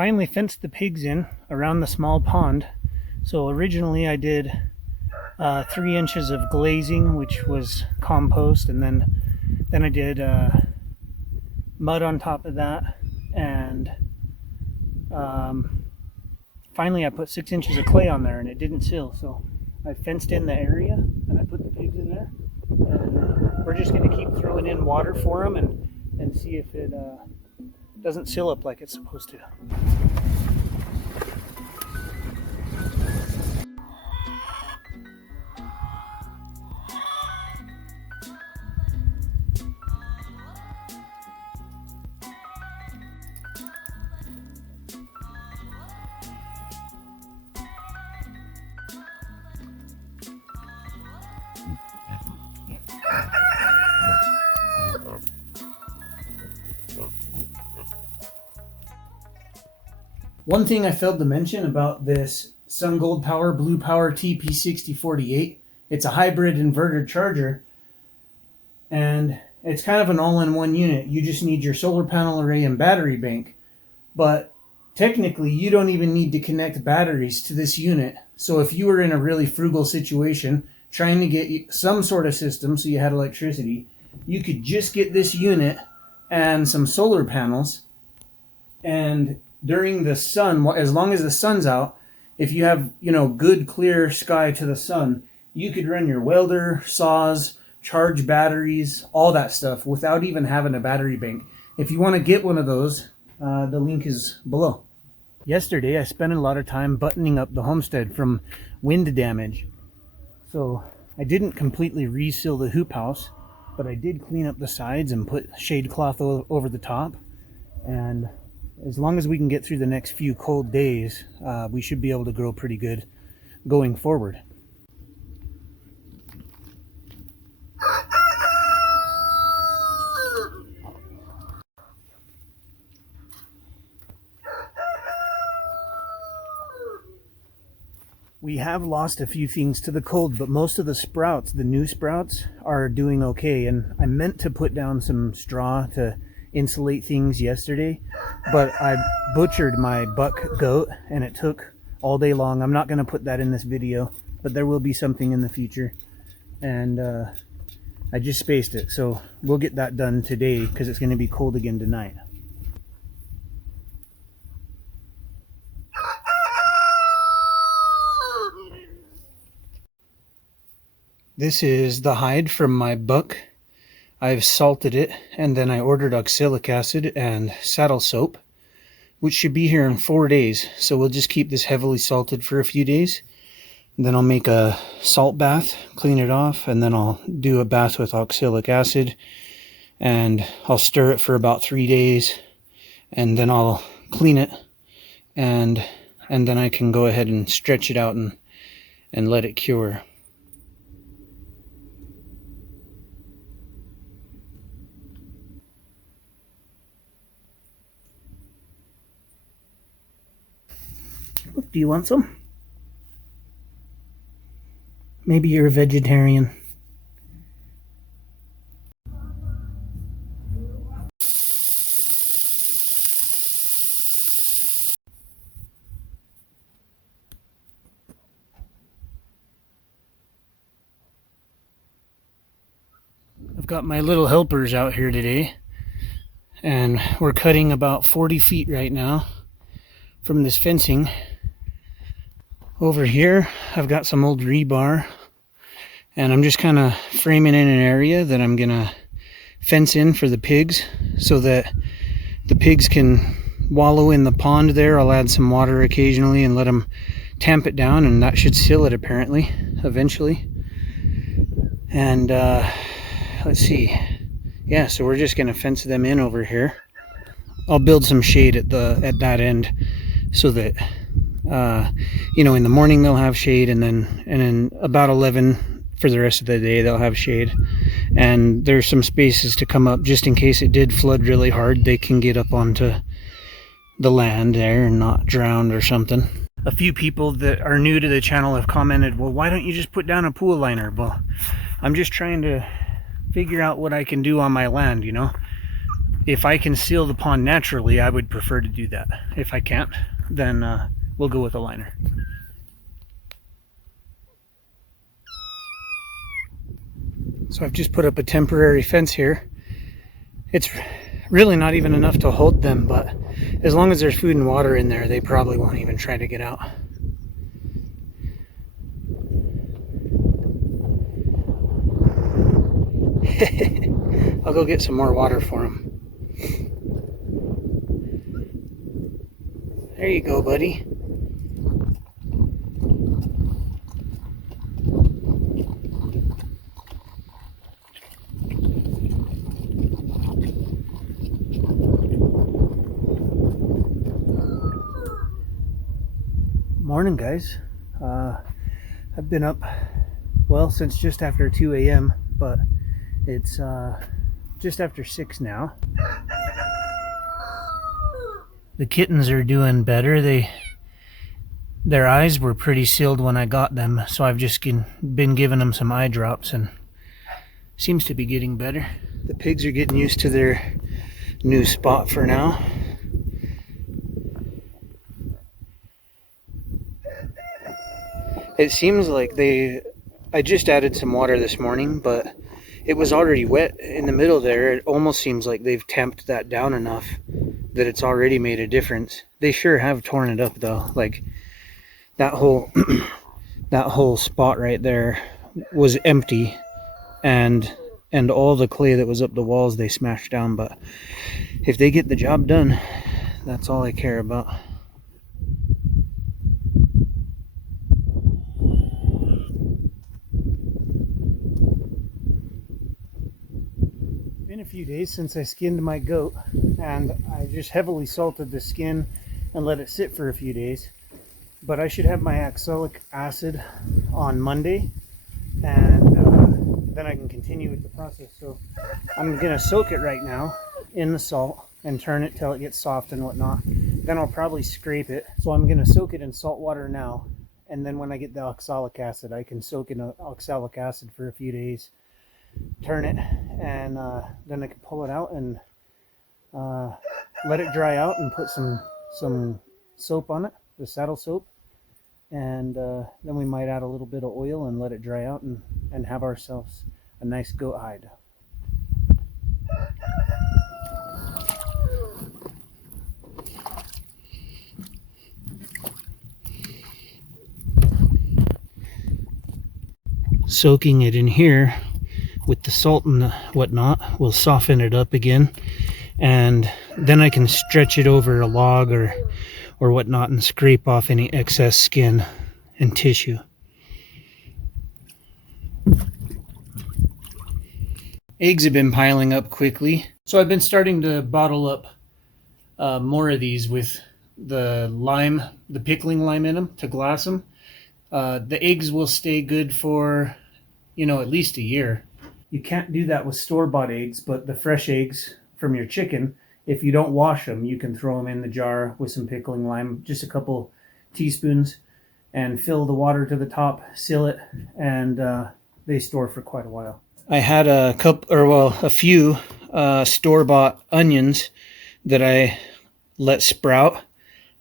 finally fenced the pigs in around the small pond. So originally I did 3 inches of glazing, which was compost, and then I did mud on top of that, and finally I put 6 inches of clay on there, and it didn't seal. So I fenced in the area and I put the pigs in there, and we're just going to keep throwing in water for them and see if it doesn't seal up like it's supposed to. One thing I failed to mention about this Sun Gold Power Blue Power TP6048, it's a hybrid inverter charger, and it's kind of an all-in-one unit. You just need your solar panel array and battery bank, but technically you don't even need to connect batteries to this unit. So if you were in a really frugal situation trying to get some sort of system so you had electricity, you could just get this unit and some solar panels, and during the sun, as long as the sun's out, if you have, good clear sky to the sun, you could run your welder, saws, charge batteries, all that stuff without even having a battery bank. If you want to get one of those, the link is below. Yesterday, I spent a lot of time buttoning up the Homestead from wind damage. So I didn't completely reseal the hoop house, but I did clean up the sides and put shade cloth over the top. And as long as we can get through the next few cold days, we should be able to grow pretty good going forward. We have lost a few things to the cold, but most of the sprouts, the new sprouts, are doing okay. And I meant to put down some straw to insulate things yesterday, but I butchered my buck goat and it took all day long. I'm not going to put that in this video, but there will be something in the future, and I just spaced it, so we'll get that done today because it's going to be cold again tonight. This is the hide from my buck. I've salted it, and then I ordered oxalic acid and saddle soap, which should be here in 4 days. So we'll just keep this heavily salted for a few days. And then I'll make a salt bath, clean it off, and then I'll do a bath with oxalic acid. And I'll stir it for about 3 days, and then I'll clean it, and then I can go ahead and stretch it out and let it cure. Do you want some? Maybe you're a vegetarian. I've got my little helpers out here today, and we're cutting about 40 feet right now from this fencing. Over here, I've got some old rebar, and I'm just kind of framing in an area that I'm going to fence in for the pigs so that the pigs can wallow in the pond there. I'll add some water occasionally and let them tamp it down, and that should seal it apparently, eventually. And let's see. Yeah, so we're just going to fence them in over here. I'll build some shade at that end so that in the morning they'll have shade, and then about 11 for the rest of the day they'll have shade. And there's some spaces to come up just in case it did flood really hard. They can get up onto the land there and not drown or something. A few people that are new to the channel have commented, well, why don't you just put down a pool liner? Well, I'm just trying to figure out what I can do on my land, if I can seal the pond naturally, I would prefer to do that. If I can't, then we'll go with a liner. So I've just put up a temporary fence here. It's really not even enough to hold them, but as long as there's food and water in there, they probably won't even try to get out. I'll go get some more water for them. There you go, buddy. Morning, guys. I've been up, well, since just after 2 a.m., but it's just after 6 now. The kittens are doing better. Their eyes were pretty sealed when I got them, so I've just been giving them some eye drops, and seems to be getting better. The pigs are getting used to their new spot for now. It seems like I just added some water this morning, but it was already wet in the middle there. It almost seems like they've tamped that down enough that it's already made a difference. They sure have torn it up though. Like that whole that whole spot right there was empty, and all the clay that was up the walls they smashed down. But if they get the job done, that's all I care about. Been a few days since I skinned my goat, and I just heavily salted the skin and let it sit for a few days. But I should have my oxalic acid on Monday, and then I can continue with the process. So I'm gonna soak it right now in the salt and turn it till it gets soft and whatnot. Then I'll probably scrape it. So I'm gonna soak it in salt water now, and then when I get the oxalic acid, I can soak in oxalic acid for a few days, turn it, and then I can pull it out and let it dry out and put some soap on it, the saddle soap, and then we might add a little bit of oil and let it dry out and have ourselves a nice goat hide. Soaking it in here with the salt and whatnot will soften it up again, and then I can stretch it over a log or whatnot and scrape off any excess skin and tissue. Eggs have been piling up quickly, so I've been starting to bottle up more of these with the pickling lime in them to glass them. The eggs will stay good for, at least a year. You can't do that with store-bought eggs, but the fresh eggs from your chicken, if you don't wash them, you can throw them in the jar with some pickling lime, just a couple teaspoons, and fill the water to the top, seal it, and they store for quite a while. I had a few store-bought onions that I let sprout,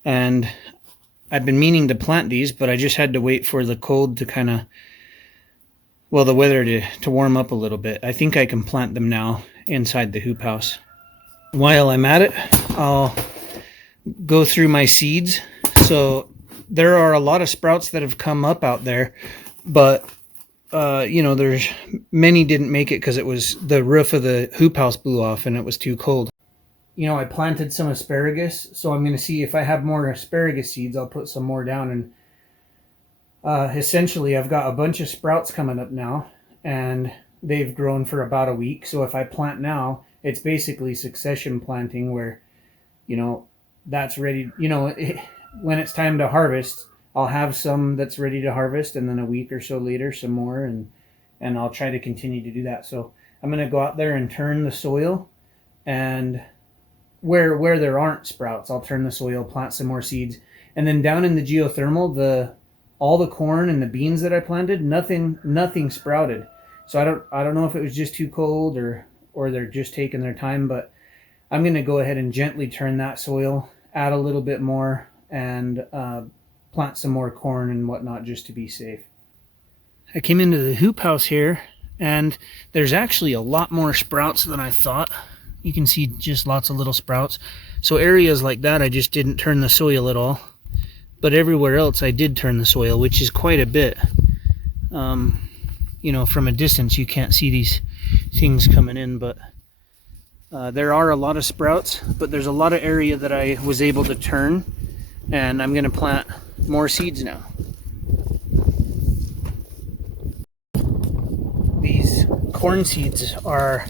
and I've been meaning to plant these, but I just had to wait for the cold to the weather to warm up a little bit. I think I can plant them now inside the hoop house. While I'm at it, I'll go through my seeds. So there are a lot of sprouts that have come up out there, but there's many didn't make it because it was the roof of the hoop house blew off and it was too cold. I planted some asparagus, so I'm going to see if I have more asparagus seeds. I'll put some more down, and essentially I've got a bunch of sprouts coming up now, and they've grown for about a week. So if I plant now, it's basically succession planting where, that's ready. When it's time to harvest, I'll have some that's ready to harvest, and then a week or so later some more, and I'll try to continue to do that. So I'm going to go out there and turn the soil, and where there aren't sprouts, I'll turn the soil, plant some more seeds, and then down in the geothermal, all the corn and the beans that I planted, nothing sprouted. So I don't know if it was just too cold or they're just taking their time, but I'm going to go ahead and gently turn that soil, add a little bit more, and plant some more corn and whatnot just to be safe. I came into the hoop house here, and there's actually a lot more sprouts than I thought. You can see just lots of little sprouts. So areas like that, I just didn't turn the soil at all. But everywhere else, I did turn the soil, which is quite a bit. You know, from a distance, you can't see these things coming in, but there are a lot of sprouts, but there's a lot of area that I was able to turn, and I'm going to plant more seeds now. These corn seeds are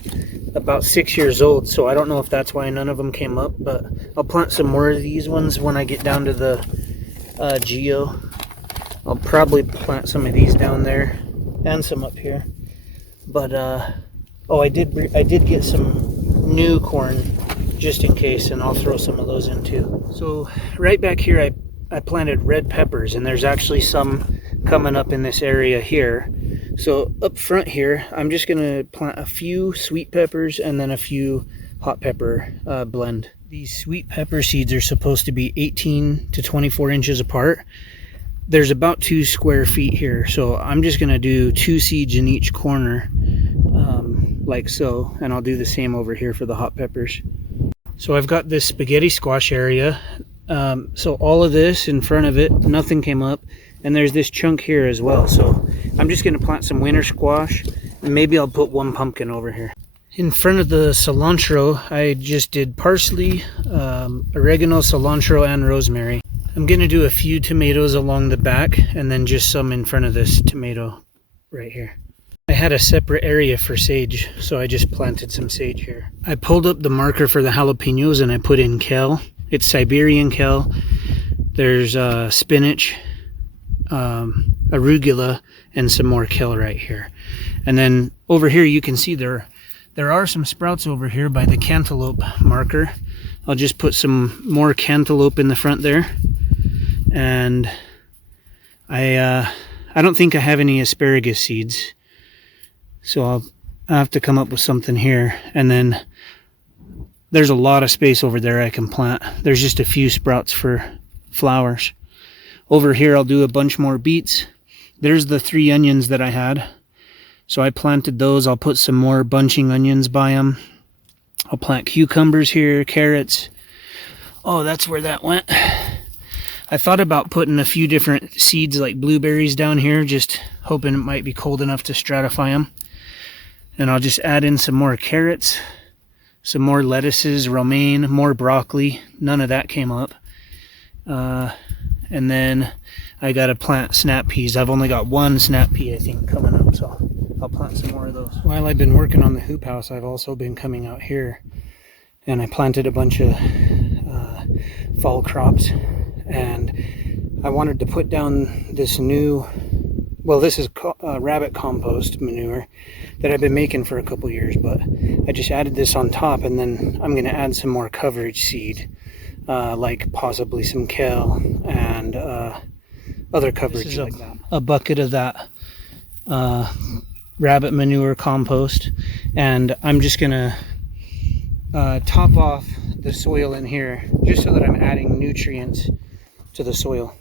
about 6 years old, so I don't know if that's why none of them came up, but I'll plant some more of these ones when I get down to the Geo. I'll probably plant some of these down there and some up here. But oh, I did get some new corn just in case, and I'll throw some of those in too. So right back here I planted red peppers, and there's actually some coming up in this area here. So up front here, I'm just gonna plant a few sweet peppers and then a few hot pepper blend. These sweet pepper seeds are supposed to be 18 to 24 inches apart. There's about 2 square feet here, so I'm just gonna do 2 seeds in each corner, like so, and I'll do the same over here for the hot peppers. So I've got this spaghetti squash area. So all of this in front of it, nothing came up, and there's this chunk here as well. So I'm just gonna plant some winter squash, and maybe I'll put 1 pumpkin over here. In front of the cilantro, I just did parsley, oregano, cilantro, and rosemary. I'm gonna do a few tomatoes along the back, and then just some in front of this tomato right here. I had a separate area for sage, so I just planted some sage here. I pulled up the marker for the jalapenos and I put in kale. It's Siberian kale. There's spinach, arugula, and some more kale right here. And then over here you can see there are some sprouts over here by the cantaloupe marker. I'll just put some more cantaloupe in the front there. And I don't think I have any asparagus seeds, so I'll have to come up with something here. And then there's a lot of space over there I can plant. There's just a few sprouts for flowers. Over here I'll do a bunch more beets. There's the 3 onions that I had, so I planted those. I'll put some more bunching onions by them. I'll plant cucumbers here, carrots. Oh, that's where that went. I thought about putting a few different seeds like blueberries down here, just hoping it might be cold enough to stratify them. And I'll just add in some more carrots, some more lettuces, romaine, more broccoli. None of that came up. And then I got to plant snap peas. I've only got 1 snap pea, I think, coming up, so I'll plant some more of those. While I've been working on the hoop house, I've also been coming out here, and I planted a bunch of fall crops. And I wanted to put down this new, well, this is rabbit compost manure that I've been making for a couple years, but I just added this on top, and then I'm going to add some more coverage seed, like possibly some kale and other coverage like that. A bucket of that rabbit manure compost, and I'm just going to top off the soil in here just so that I'm adding nutrients to the soil.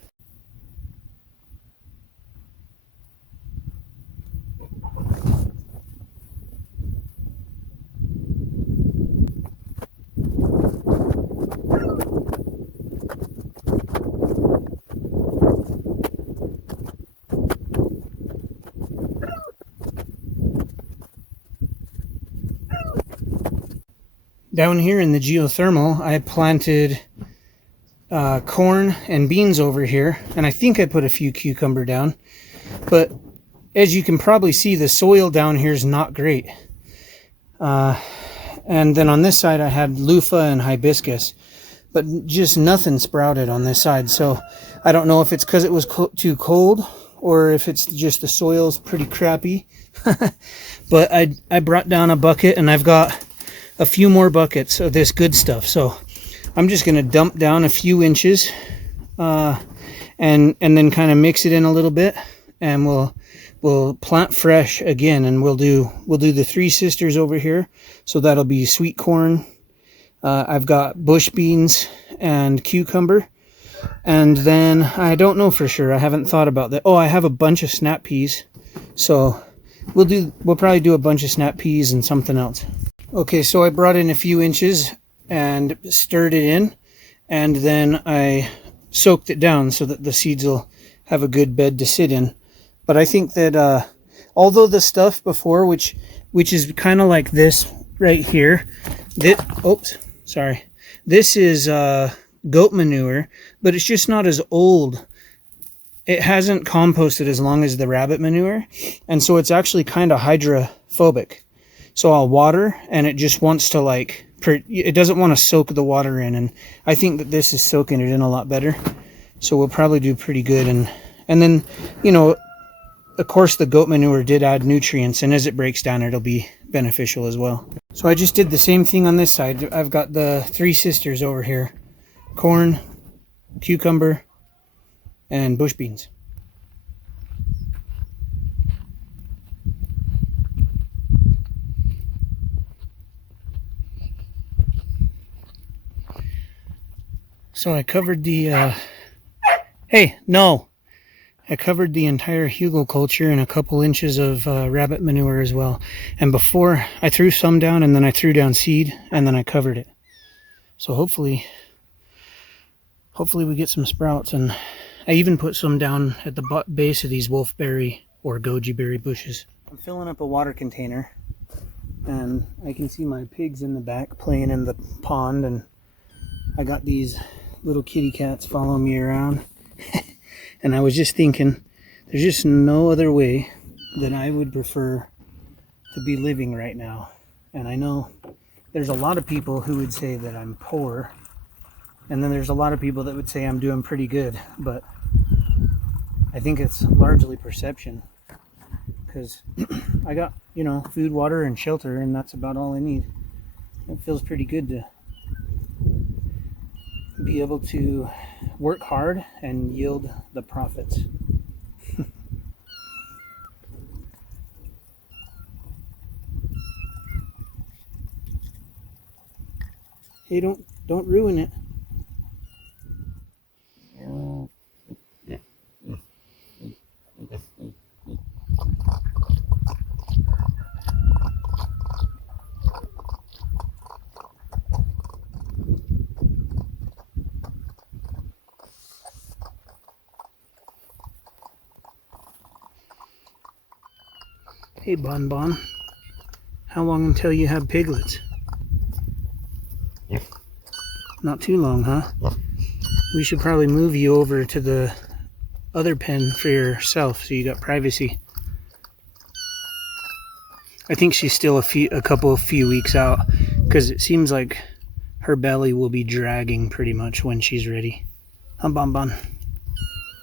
Down here in the geothermal, I planted corn and beans over here, and I think I put a few cucumber down, but as you can probably see, the soil down here is not great. And then on this side I had loofah and hibiscus, but just nothing sprouted on this side. So I don't know if it's because it was too cold or if it's just the soil's pretty crappy. But I brought down a bucket, and I've got a few more buckets of this good stuff. So I'm just going to dump down a few inches and then kind of mix it in a little bit, and we'll plant fresh again, and we'll do the 3 sisters over here. So that'll be sweet corn, I've got bush beans and cucumber. And then I don't know for sure. I haven't thought about that. Oh, I have a bunch of snap peas. So we'll probably do a bunch of snap peas and something else. Okay, so I brought in a few inches and stirred it in, and then I soaked it down so that the seeds will have a good bed to sit in. But I think that although the stuff before, which is kind of like this right here, this is goat manure, but it's just not as old. It hasn't composted as long as the rabbit manure, and so it's actually kind of hydrophobic. So I'll water, and it just wants to it doesn't want to soak the water in, and I think that this is soaking it in a lot better. So we'll probably do pretty good. And then, you know, of course the goat manure did add nutrients, and as it breaks down, it'll be beneficial as well. So I just did the same thing on this side. I've got the three sisters over here: corn, cucumber, and bush beans. So I covered the I covered the entire hugelkultur in a couple inches of rabbit manure as well. And before, I threw some down, and then I threw down seed, and then I covered it. So hopefully we get some sprouts. And I even put some down at the base of these wolfberry or goji berry bushes. I'm filling up a water container, and I can see my pigs in the back playing in the pond, and I got these little kitty cats following me around. And I was just thinking, there's just no other way that I would prefer to be living right now. And I know there's a lot of people who would say that I'm poor, and then there's a lot of people that would say I'm doing pretty good, but I think it's largely perception, because I got, you know, food, water, and shelter, and that's about all I need. It feels pretty good to be able to work hard and yield the profits. Hey, don't ruin it. Hey, Bon Bon. How long until you have piglets? Not too long, huh? We should probably move you over to the other pen for yourself so you got privacy. I think she's still a few weeks out, because it seems like her belly will be dragging pretty much when she's ready. Huh, Bon Bon?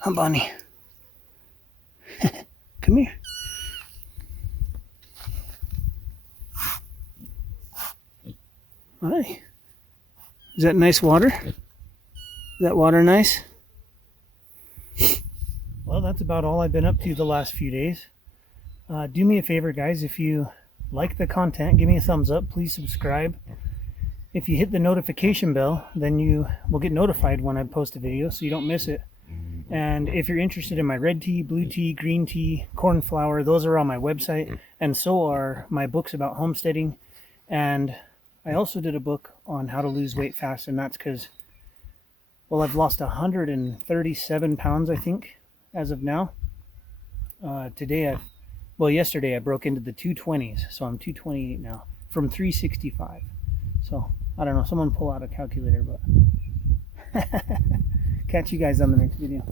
Huh, Bonnie? Come here. Hi. Is that nice water? Is that water nice? Well, that's about all I've been up to the last few days. Do me a favor, guys. If you like the content, give me a thumbs up. Please subscribe. If you hit the notification bell, then you will get notified when I post a video, so you don't miss it. And if you're interested in my red tea, blue tea, green tea, corn flour, those are on my website, and so are my books about homesteading. And I also did a book on how to lose weight fast, and that's because, well, I've lost 137 pounds, I think, as of now. Yesterday I broke into the 220s, so I'm 228 now, from 365. So, I don't know, someone pull out a calculator, but catch you guys on the next video.